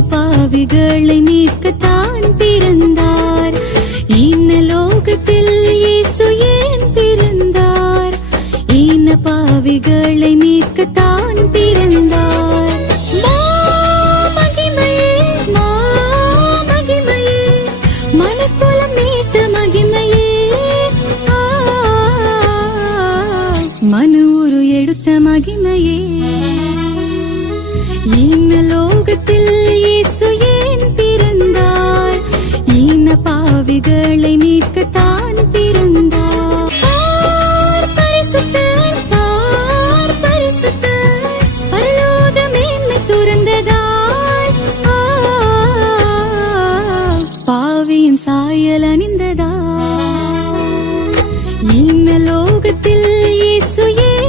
பாவிகளை மீட்கத்தான் பிறந்தார். லோகத்தில் இயேசு ஏன் பிறந்தார்? பாவிகளை மீட்கத்தான் பிறந்தார். மகிமையே மனுக்குலம் மீட்ட மகிமையே, மனு உரு எடுத்த மகிமையே. லோகத்தில் இயேசு ஏன் பிறந்தார்? பாவிகளை மீட்கத்தான்